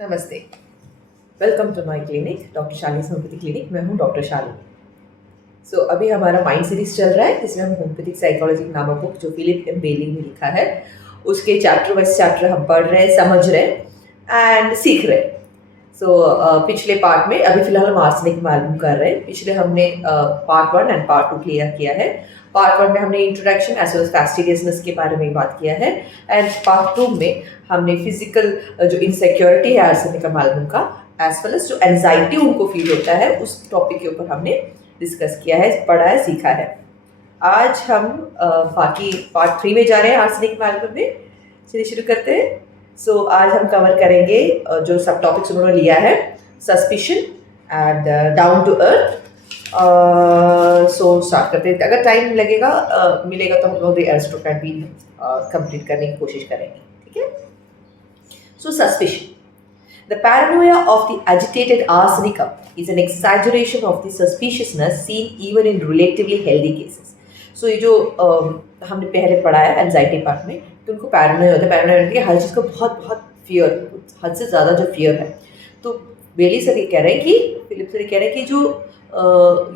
नमस्ते। Welcome to my clinic, doctor Shalini homeopathic clinic. मैं हूँ डॉक्टर शालिनी। अभी हमारा माइंड सीरीज चल रहा है जिसमें हम होम्योपैथिक साइकोलॉजी नामक बुक जो फिलिप एम बेली ने लिखा है उसके चैप्टर वाइज चैप्टर हम पढ़ रहे हैं, समझ रहे हैं एंड सीख रहे हैं। पिछले पार्ट में अभी फिलहाल हम आर्सेनिक मालूम कर रहे हैं। पिछले हमने पार्ट 1 एंड पार्ट 2 क्लियर किया है। पार्ट 1 में हमने इंट्रोडक्शन एज वेल एज फैस्टिडियसनेस के बारे में बात किया है एंड पार्ट 2 में हमने फिजिकल जो इनसिक्योरिटी है आर्सेनिक मालूम का एज वेल एज जो एंजाइटी उनको फील होता है उस टॉपिक के ऊपर हमने डिस्कस किया है, पढ़ा है, सीखा है। आज हम बाकी पार्ट 3 में जा रहे हैं आर्सेनिक मालूम में। चलिए शुरू करते हैं। आज हम कवर करेंगे जो सब टॉपिक्स उन्होंने लिया है, suspicion and down to earth. Start करते हैं। अगर टाइम लगेगा मिलेगा तो हम लोग एरिस्टोक्रेट भी कंप्लीट करने की कोशिश करेंगे। ठीक है। Suspicion, the paranoia of the agitated arsenic is an exaggeration of the suspiciousness seen even in relatively healthy cases. ये जो हमने पहले पढ़ा है एंजाइटी पार्ट में कि उनको पैरानोया होता है। पैरानोया होती है हर चीज़ का बहुत बहुत फियर, हद से ज़्यादा जो फियर है। तो बेली सर ये कह रहे हैं कि फिलिप सर ये कह रहे हैं कि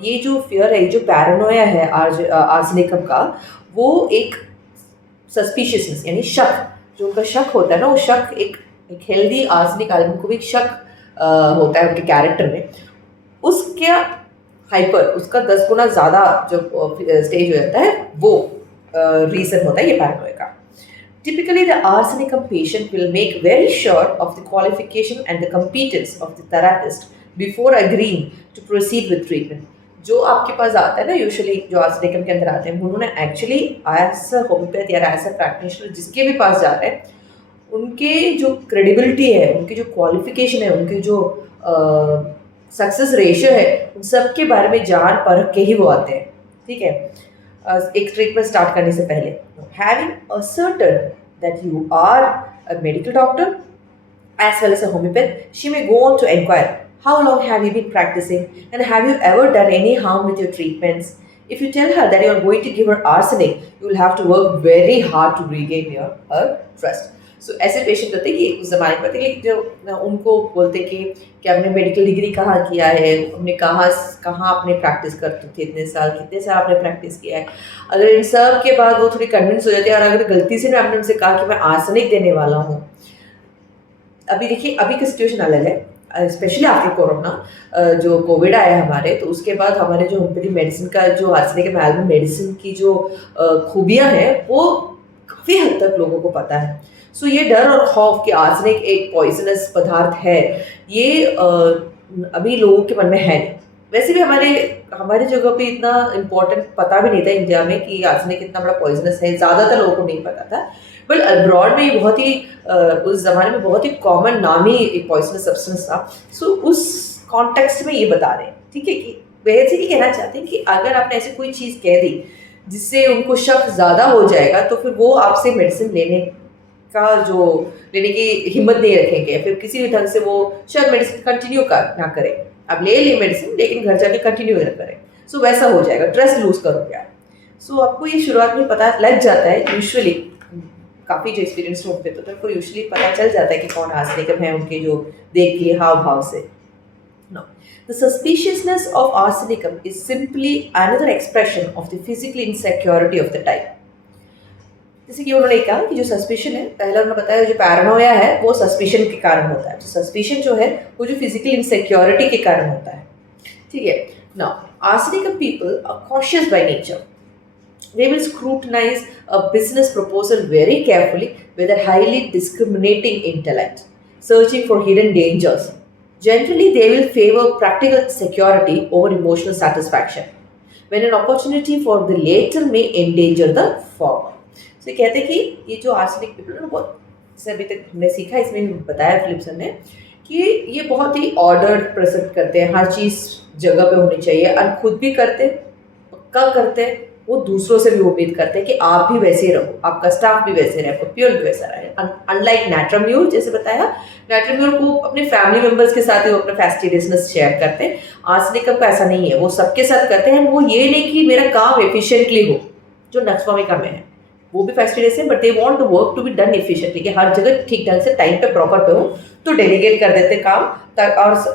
ये जो फियर है, ये जो पैरानोया है आर्सेनिकम का, वो एक सस्पिशियसनेस यानी शक, जो उनका शक होता है ना, वो शक एक हेल्दी आर्सेनिक आदमी को भी एक शक होता है उनके कैरेक्टर में। उसके हाइपर, उसका 10 गुना ज़्यादा जब स्टेज हो जाता है वो रीज़न होता है ये पैरानोया का। Typically, the arsenicum patient will make very sure of the qualification and the competence of the therapist before agreeing to proceed with treatment. जो आपके पास आता है ना, यूजुअली जो आर्सेनिकम के अंदर आते हैं, उन्होंने एक्चुअली एज अ होम्योपैथ या एज अ प्रैक्टिशनर जिसके भी पास जा रहे हैं, उनके जो क्रेडिबिलिटी है, उनकी जो क्वालिफिकेशन है, उनकी जो सक्सेस रेशियो है, उन सब के बारे में जान परख के ही वो आते हैं। ठीक है। एक ट्रीटमेंट स्टार्ट करने से पहले having ascertain that you are a medical doctor as well as a homeopath, she may go on to inquire, how long have you been practicing and have you ever done any harm with your treatments? If you tell her that you are going to give her arsenic, you will have to work very hard to regain her trust. ऐसे patient होते हैं कि उस ज़माने में होते हैं जो उनको बोलते कि आपने मेडिकल डिग्री कहाँ किया है, हमने कहाँ आपने प्रैक्टिस करते थे, कितने साल आपने प्रैक्टिस किया है। अगर इन सब के बाद वो थोड़ी कन्विंस हो जाती है और अगर गलती से आपने उनसे कहा कि मैं आर्सेनिक देने वाला हूँ। अभी देखिए, अभी की सिचुएशन अलग है, स्पेशली आफ्टर कोरोना जो कोविड आया हमारे, तो उसके बाद हमारे जो होम्योपैथिक मेडिसिन का जो आर्सेनिक मालूम मेडिसिन की जो खूबियाँ हैं वो काफ़ी हद तक लोगों को पता है। ये डर और खौफ कि आर्सेनिक एक पॉइजनस पदार्थ है, ये अभी लोगों के मन में है नहीं। वैसे भी हमारी जगह पे इतना इम्पोर्टेंट पता भी नहीं था इंडिया में कि आर्सेनिक इतना बड़ा पॉइजनस है, ज़्यादातर लोगों को नहीं पता था। बट अब्रॉड में ये बहुत ही उस ज़माने में बहुत ही कॉमन नामी एक पॉइजनस सब्सटेंस था। उस कॉन्टेक्स्ट में ये बता रहे हैं। ठीक है, कि वैसे ही कहना चाहते हैं कि अगर आपने ऐसी कोई चीज़ कह दी जिससे उनको शक ज़्यादा हो जाएगा तो फिर वो आपसे मेडिसिन लेने की हिम्मत नहीं रखेंगे, फिर किसी भी ढंग से वो शायद मेडिसिन कंटिन्यू ना करें। आप ले लें मेडिसिन लेकिन घर जाके कंटिन्यू ना करें। वैसा हो जाएगा, ट्रस्ट लूज करोगे आप। आपको ये शुरुआत में पता लग जाता है यूजुअली, काफ़ी जो एक्सपीरियंस होते हैं तो उनको यूजुअली पता चल जाता है कि कौन आर्सेनिकम है उनके जो देख के हाव भाव से। No. The suspiciousness of arsenicum is simply another expression of the physical insecurity of the type. जैसे कि उन्होंने कहा कि जो सस्पिशन है, पहले उन्होंने बताया जो पैरानोया है वो सस्पिशन के कारण होता है। जो सस्पिशन जो है वो जो फिजिकल इनसिक्योरिटी के कारण होता है। ठीक है। Now arsenicum people are cautious by nature. They will scrutinize a business proposal very carefully with a highly discriminating intellect, searching for hidden dangers. Generally, they will favor practical security over emotional satisfaction, when an opportunity for the latter may endanger the former. कहते हैं कि ये जो arsenic people है बहुत, जैसे अभी तक हमने सीखा, इसमें बताया फिलिप सर ने कि ये बहुत ही ऑर्डर्ड प्रेजेंट करते हैं, हर चीज़ जगह पे होनी चाहिए और खुद भी करते हैं, पक्का करते हैं, वो दूसरों से भी उम्मीद करते हैं कि आप भी वैसे ही रहो, आपका स्टाफ भी वैसे रहे, प्योर भी वैसा रहे। अनलाइक नैट्राम्यूर, जैसे बताया, नैट्राम्यूर को अपने फैमिली मेम्बर्स के साथ ही वो अपना फैस्टिडियसनेस शेयर करते हैं। आर्सेनिकम का ऐसा नहीं है, वो सबके साथ करते हैं। वो ये नहीं कि मेरा काम एफिशिएंटली हो, जो नक्सवामिका में है। वो भी फैस्टिडियस है, but they want the work to be done efficiently, कि हर जगह ठीक ढंग से टाइम पे प्रॉपर पे हो, तो डेलीगेट कर देते काम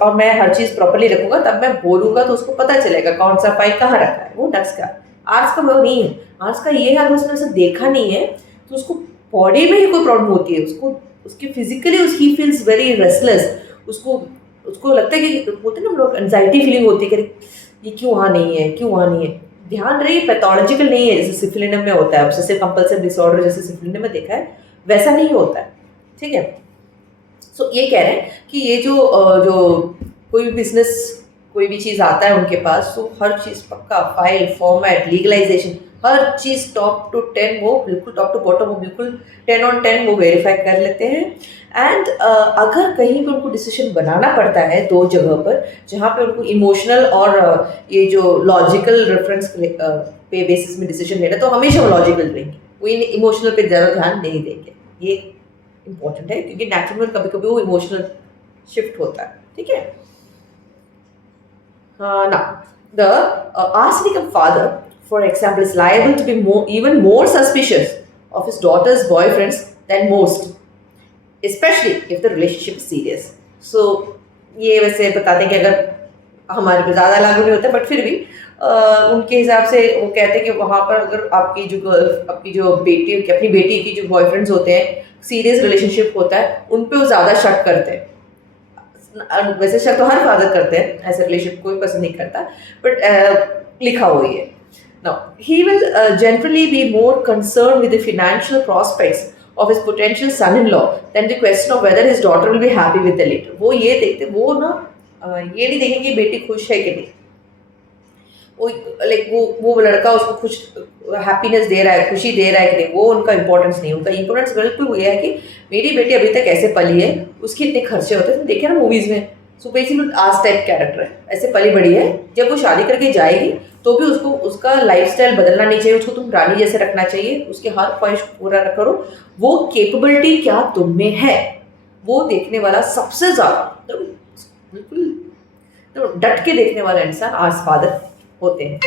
और मैं हर चीज़ प्रॉपरली रखूंगा, तब मैं बोलूंगा तो उसको पता चलेगा कौन सा फाइल कहाँ रखा है। वो डक्स का। आर्ट्स का वो नहीं है। आर्ट्स का ये है, अगर उसने उसे देखा नहीं है तो उसको बॉडी में ही कोई प्रॉब्लम होती है, उसको उसकी physically he feels very restless, उसको उसको लगता है कि बोलते हैं ना लोग, एंजाइटी फीलिंग होती है कि ये क्यों वहाँ नहीं है, क्यों वहाँ नहीं है। ध्यान रही पैथोलॉजिकल नहीं है, जैसे सिफिलिनम में होता है, ऑब्सेसिव कंपल्सिव डिसऑर्डर जैसे सिफिलिनम में देखा है, वैसा नहीं होता है। ठीक है। सो ये कह रहे हैं कि ये जो कोई भी बिजनेस, कोई भी चीज़ आता है उनके पास, तो हर चीज़ पक्का, फाइल फॉर्मेट, लीगलाइजेशन, हर चीज़ टॉप टू 10 वो बिल्कुल, टॉप टू बॉटम वो बिल्कुल 10 on 10 वो वेरीफाई कर लेते हैं। एंड अगर कहीं पर उनको डिसीजन बनाना पड़ता है दो जगह पर, जहाँ पे उनको इमोशनल और ये जो लॉजिकल रेफरेंस पे बेसिस में डिसीजन लेना, तो हमेशा वो लॉजिकल रहेंगे, वो इमोशनल पे ज़्यादा ध्यान नहीं देंगे। ये इम्पोर्टेंट है, क्योंकि नेचुरल में कभी कभी वो इमोशनल शिफ्ट होता है। ठीक है। Now, the arsenic father, for example, is liable to be even more suspicious of his daughter's boyfriends than most, especially if the relationship is serious. So, ये वैसे बताते हैं कि अगर हमारे पे ज़्यादा लागू नहीं होता, बट फिर भी उनके हिसाब से वो कहते हैं कि वहाँ पर अगर आपकी जो बेटी की, अपनी बेटी की जो बॉयफ्रेंड्स होते हैं, सीरियस रिलेशनशिप होता है, उन पे वो ज़्यादा शक करते हैं। वैसे शक तो हर फादर करते हैं, ऐसे रिलेशनशिप कोई पसंद नहीं करता, बट लिखा हुआ ही है। Now, he will generally be more concerned with the financial prospects of his potential son-in-law than the question of whether his daughter will be happy with the later. वो ये देखते, वो ना ये नहीं देखेंगे कि बेटी खुश है कि नहीं, वो लाइक वो लड़का उसको खुश हैप्पीनेस दे रहा है, खुशी दे रहा है कि नहीं, वो उनका इंपॉर्टेंस नहीं। उनका इंपॉर्टेंस बिल्कुल ये है कि मेरी बेटी अभी तक ऐसे पली है, उसके इतने खर्चे होते हैं, तुम देखे ना मूवीज़ में। सो बेसिकली आज टाइप कैरेक्टर है, ऐसे पली बड़ी है, जब वो शादी करके जाएगी तो भी उसको उसका लाइफस्टाइल बदलना नहीं चाहिए, उसको तुम रानी जैसे रखना चाहिए, उसके हर ख्वाहिश पूरा करो। वो कैपेबिलिटी क्या तुम में है, वो देखने वाला सबसे ज़्यादा, तो बिल्कुल तो डट के देखने वाला इंसान आज फादर होते हैं।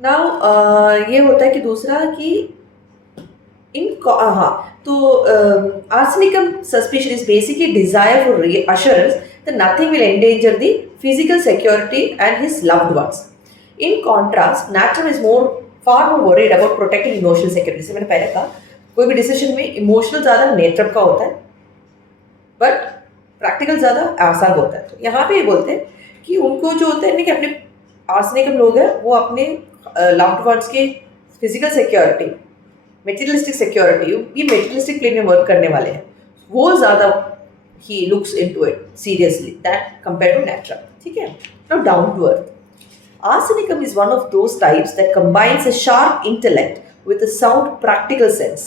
नाउ ये होता है कि दूसरा कि हाँ, तो arsenicum suspicion is basically desire for reassurance that nothing will endanger the physical security and his loved ones. In contrast, Natram is far more worried about protecting emotional security. जैसे मैंने पहले कहा, कोई भी डिसीजन में इमोशनल ज़्यादा नेत्रम का होता है, बट प्रैक्टिकल ज़्यादा आसान होता है। तो यहाँ पे ये बोलते हैं कि उनको जो होता है ना, कि अपने आर्सेनिकम लोग हैं, वो अपने लव्ड वंस की फिजिकल सिक्योरिटी, मेटीरियलिस्टिक सिक्योरिटी, ये मेटीरियलिस्टिक प्लेन में वर्क करने वाले हैं, वो ज़्यादा ही looks into it seriously that compare to natural. ठीक है। Now down to earth, arsenicum is one of those types that combines a sharp intellect with a sound practical sense,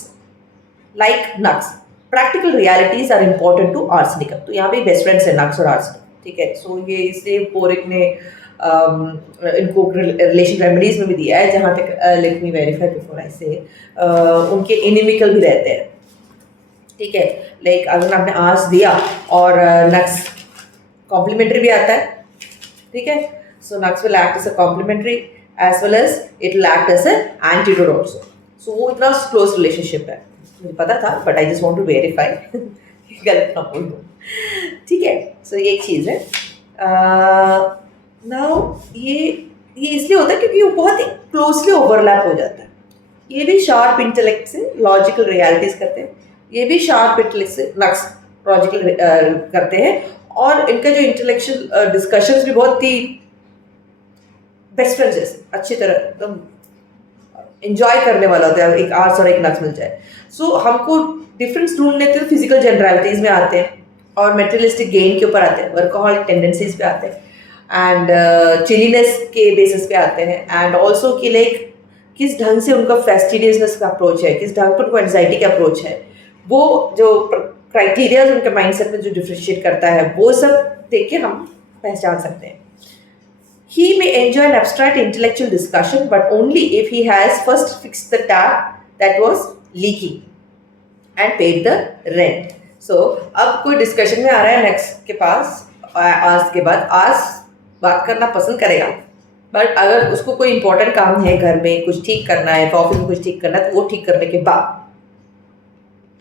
like Nux. Practical realities are important to arsenicum. तो यहाँ पे best friends है नक्स और arsenic. ठीक है। सो ये इसलिए पोरिक ने इनको रिलेशन रेमेडीज में भी दिया है, जहाँ तक let me verify before I से, उनके इनिमिकल भी रहते हैं। ठीक है। लाइक अगर आपने आर्स दिया और नक्स कॉम्प्लीमेंट्री भी आता है। ठीक है। So nux will act as a complementary as well as it will act as an antidote also. So वो इतना क्लोज रिलेशनशिप है, मुझे पता था, but I just want to verify गलत ना बोल दूँ। ठीक है। सो ये एक चीज़ है। नाउ ये इसलिए होता है क्योंकि वो बहुत ही क्लोजली ओवरलैप हो जाता है। ये भी शार्प इंटेलेक्ट से लॉजिकल रियलिटीज करते हैं, ये भी शार्प इंटेलेक्ट से नक्स लॉजिकल करते हैं, और इनका जो इंटेलेक्चुअल डिस्कशंस भी बहुत ही बेस्ट फ्रेंड्स जैसे अच्छी तरह एकदम इंजॉय करने वाला होता है, एक आर्ट्स और एक नक्स मिल जाए। सो हमको डिफरेंस ढूंढने थे, फिजिकल जनरलिटीज में आते हैं, और मेटेरियलिस्टिक गेन के ऊपर आते हैं, वर्कहॉलिक टेंडेंसीज पे आते हैं, एंड चिलीनेस के बेसिस पे आते हैं, एंड ऑल्सो कि लाइक किस ढंग से उनका फेस्टिडियसनेस का अप्रोच है, किस ढंग पर उनको एंजाइटी का अप्रोच है, वो जो क्राइटेरिया उनके माइंडसेट में जो डिफ्रेंशिएट करता है, वो सब देख के हम पहचान सकते हैं। He may enjoy an abstract intellectual discussion, but only if he has first fixed the tap that was leaking and paid the rent. So, अब कोई डिस्कशन में आ रहा है नेक्स्ट के पास, आज के बाद आज बात करना पसंद करेगा बट अगर उसको कोई इंपॉर्टेंट काम है, घर में कुछ ठीक करना है, ऑफिस में कुछ ठीक करना है, तो वो ठीक करने के बाद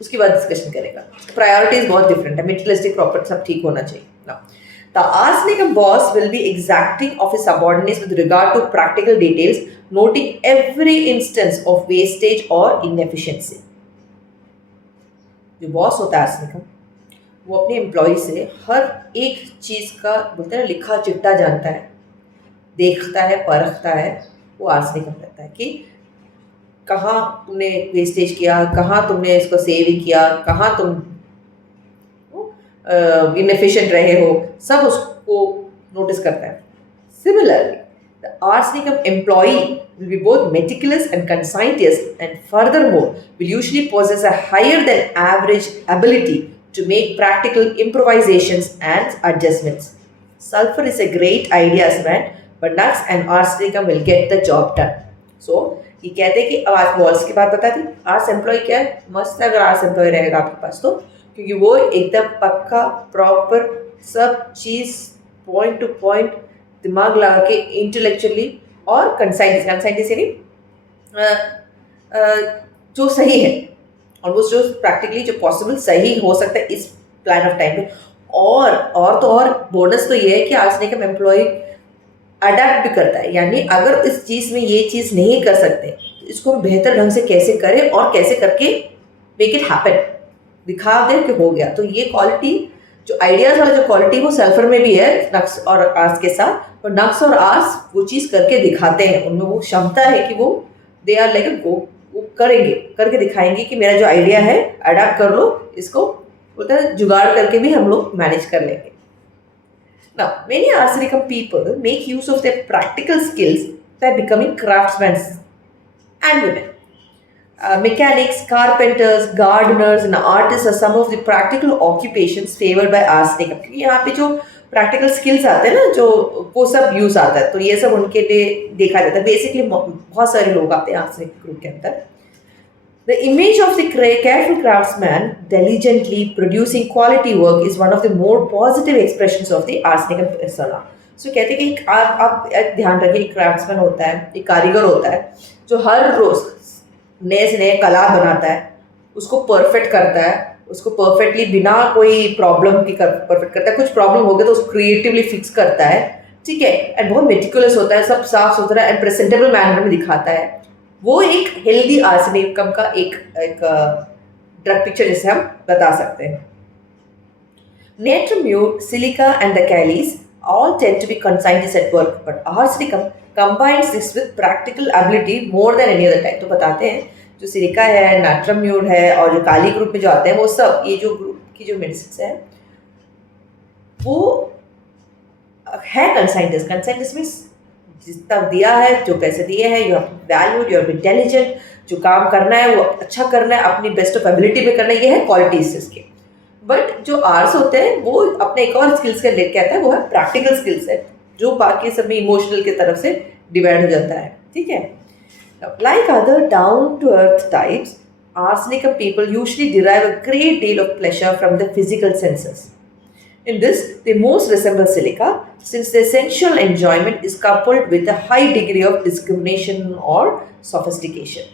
उसके बाद डिस्कशन करेगा। प्रायोरिटीज बहुत डिफरेंट है, मेटेरियलिस्टिक प्रॉपर्टी सब ठीक होना चाहिए ना। The arsenic boss will be exacting of his subordinates with regard to practical details, noting every instance of wastage or inefficiency. जो बॉस होता है आर्सेनिक, वो अपने एम्प्लॉय से हर एक चीज का बोलते हैं ना लिखा चिट्ठा जानता है, देखता है, परखता है। वो आर्सेनिक रहता है कि कहाँ तुमने वेस्टेज किया, कहाँ तुमने इसको सेव किया, कहाँ तुम इनएफिशिएंट रहे हो, सब उसको नोटिस करता है। Similarly the arsenic employee will be both meticulous and conscientious, and furthermore will usually possess a higher than average ability to make practical improvisations and adjustments. Sulfur is a great idea man, but nuts and arsenicum will get the job done. So ये कहते हैं कि अब आज walls की बात बता दी। Hours employ क्या है, मस्त है अगर आर्स एम्प्लॉय रहेगा आपके पास तो, क्योंकि वो एकदम पक्का प्रॉपर सब चीज़ पॉइंट टू पॉइंट दिमाग लगा के इंटेलेक्चुअली और कंसाइंटिस यानी जो सही है और वो जो प्रैक्टिकली जो पॉसिबल सही हो सकता है इस प्लान ऑफ टाइम में। और तो और बोनस तो ये है कि आर्सेनिक एम्प्लॉय अडेप्ट भी करता है, यानी अगर इस चीज़ में ये चीज़ नहीं कर सकते इसको हम बेहतर ढंग से कैसे करें और कैसे करके मेक इट हैपन, दिखा दे कि हो गया। तो ये क्वालिटी जो आइडियाज वाला जो क्वालिटी वो सल्फर में भी है नक्स और आर्स के साथ, और नक्स और आर्स वो चीज़ करके दिखाते हैं, उनमें वो क्षमता है कि वो दे आर लाइक वो करेंगे, करके दिखाएंगे कि मेरा जो आइडिया है अडाप्ट कर लो, इसको बोलते हैं जुगाड़ करके भी हम लोग मैनेज कर लेंगे। Now, many arsenicum people make use of their practical skills by becoming craftsmen and women. Mechanics, carpenters, gardeners and artists are some of the practical occupations favored by arsenicum. क्योंकि यहाँ पे जो practical skills आते हैं ना, जो वो सब यूज आता है, तो ये सब उनके लिए देखा जाता है। बेसिकली बहुत सारे लोग आते हैं आर्सेनिक ग्रुप के अंदर। The image of the careful craftsman diligently producing quality work is one of the more positive expressions of the arsenic persona. So कहते हैं कि आप ध्यान रखिए, एक क्राफ्ट्समैन होता है, एक कारीगर होता है जो हर रोज नए से नए कला बनाता है, उसको परफेक्ट करता है, उसको परफेक्टली बिना कोई प्रॉब्लम की परफेक्ट करता है। कुछ प्रॉब्लम हो गया तो उसको क्रिएटिवली फिक्स करता है, ठीक है, एंड बहुत मेटिकुलस होता है, सब साफ सुथरा एंड प्रेजेंटेबल मैनर में दिखाता है। वो एक हेल्दी आर्सेनिकम का एक ड्रग पिक्चर जिसे हम बता सकते हैं। Natramute, silica and the calis all tend to be conscientious at work, but arsenicum combines this with practical ability more than any other type. तो बताते हैं जो सिलिका है, नाट्रम्यूट है और जो काली ग्रुप में जो आते हैं वो सब ये जो ग्रुप की जो मेडिसिन है वो है कंसाइंटिस। कंसाइंटिस मीन्स जितना दिया है, जो पैसे दिए हैं, you have valued, you have intelligent, जो काम करना है वो अच्छा करना है, अपनी बेस्ट ऑफ एबिलिटी में करना है, ये है क्वालिटीज इसके। बट जो आर्ट्स होते हैं वो अपने एक और स्किल्स का लेके आता है, वो है प्रैक्टिकल स्किल्स है, जो बाकी सब में इमोशनल की तरफ से डिवाइड हो जाता है, ठीक है। Like other down to earth types, arsenic people usually derive a great deal of pleasure from the physical senses. In this, they most resemble silica, since their sensual enjoyment is coupled with a high degree of discrimination or sophistication.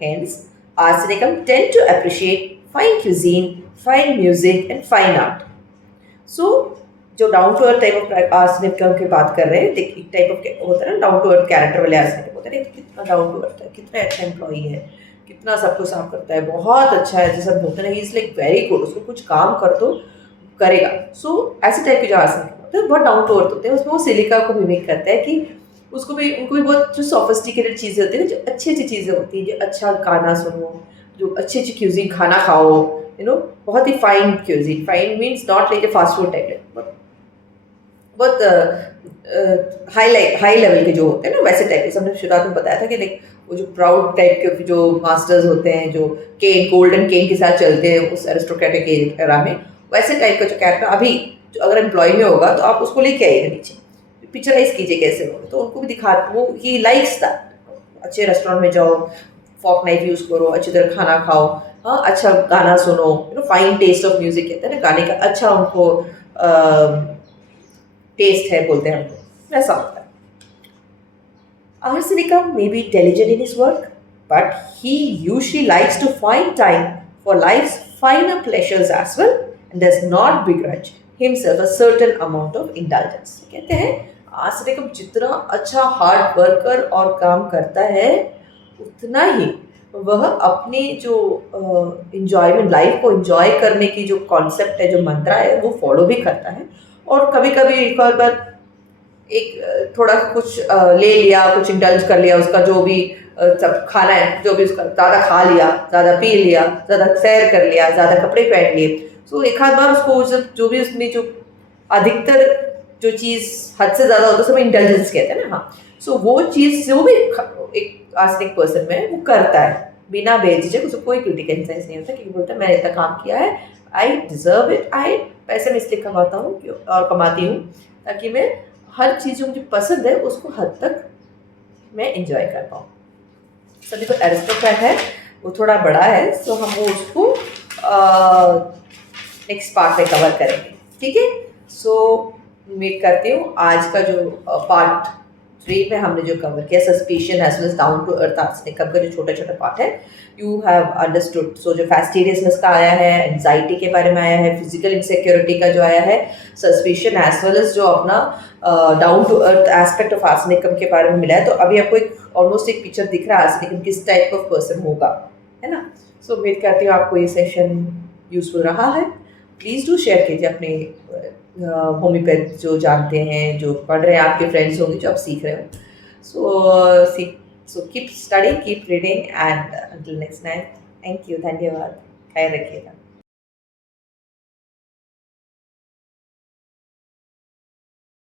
Hence, arsenicum tend to appreciate fine cuisine, fine music, and fine art. So, जो down to earth type of arsenicum की बात कर रहे हैं, एक type of होता है ना डाउन टू अर्थ कैरेक्टर वाले आर्सेनिक होते हैं, कितना डाउन टू अर्थ है, कितना अच्छा एम्प्लॉई है, कितना सबको साफ करता है, बहुत अच्छा है, जैसा बोलते हैं, he is like very good, उसको कुछ काम कर दो करेगा। सो ऐसे टाइप के जो आर्सेनिक होते हैं बहुत डाउन टू अर्थ होते हैं, उसमें वो सिलिका को मिमिक करता है कि उसको भी उनको भी बहुत जो सोफिस्टिकेटेड चीज़ें होती है ना, जो अच्छी अच्छी चीज़ें होती हैं, जो अच्छा गाना सुनो, जो अच्छी अच्छी क्यूजिन खाना खाओ, यू नो, बहुत ही fine cuisine, fine means not like a fast food type, बहुत हाई लेवल के जो होते हैं ना वैसे टाइप के। हमने शुरुआत में बताया था कि लाइक वो जो प्राउड टाइप के जो मास्टर्स होते हैं, जो केन गोल्डन केन के साथ चलते हैं उस एरिस्टोक्रेटिक एरा में, वैसे टाइप का जो कैरेक्टर अभी जो अगर एम्प्लॉय में होगा तो आप उसको लेके आइएगा नीचे, पिक्चराइज कीजिए कैसे होगा, तो उनको भी दिखा, वो ही लाइक्स दैट। अच्छे रेस्टोरेंट में जाओ, फॉर्क नाइफ यूज़ करो, अच्छी तरह खाना खाओ, हाँ, अच्छा गाना सुनो, you know, fine taste of music कहते हैं ना, गाने का अच्छा उनको टेस्ट है बोलते हैं हमको, वैसा होता है। Arsenicum may be diligent in his work, but he usually likes to find time for life's finer pleasures as well and does not begrudge himself a certain amount of indulgence. कहते हैं arsenicum जितना अच्छा hard worker और काम करता है उतना ही वह अपनी जो इंजॉयमेंट लाइफ को इंजॉय करने की जो कॉन्सेप्ट है जो मंत्रा है वो फॉलो भी करता है। और कभी कभी एक और बार एक थोड़ा कुछ ले लिया, कुछ इंडल्ज कर लिया, उसका जो भी सब खाना है जो भी उसका ज़्यादा खा लिया, ज़्यादा पी लिया, ज़्यादा सैर कर लिया, ज़्यादा कपड़े पहन लिए, सो एक आध बार उसको जो भी उसमें जो अधिकतर जो चीज़ हद से ज़्यादा होता है उसमें इंटेलिजेंस कहते हैं ना। हाँ, सो वो चीज़ जो भी एक आर्सेनिक पर्सन में वो करता है बिना बेझिझक, उसको कोई क्रिटिकल नहीं होता क्योंकि बोलता है मैंने इतना काम किया है, आई डिजर्व इट, आई पैसे में इसलिए कमाता हूँ और कमाती हूँ ताकि मैं हर चीज़ जो मुझे पसंद है उसको हद तक मैं इंजॉय कर पाऊँ। सभी को एरिस्टोक्रेट है वो थोड़ा बड़ा है, सो हम वो उसको नेक्स्ट पार्ट में कवर करेंगे, ठीक है। सो उम्मीद करती हूँ आज का जो पार्ट 3 में हमने जो कवर किया suspicion as well as down to earth arsenicum का जो छोटा छोटा पार्ट है, यू हैव अंडरस्टूड। सो जो फैस्टिडियसनेस का आया है, एंजाइटी के बारे में आया है, फिजिकल इनसिक्योरिटी का जो आया है, सस्पिशन एज वेल एज जो अपना down to earth aspect of arsenicum के बारे में मिला है। तो अभी आपको एक ऑलमोस्ट एक पिक्चर दिख रहा है आर्सेनिकम किस टाइप ऑफ पर्सन होगा, है ना। सो उम्मीद करती हूँ आपको ये सेशन यूजफुल रहा है। प्लीज़ डू शेयर कीजिए अपने होम्योपैथ जो जानते हैं, जो पढ़ रहे हैं, आपके फ्रेंड्स होंगे जो आप सीख रहे हो। So keep study, keep reading and until next time, thank you, धन्यवाद, ख्याल रखिएगा।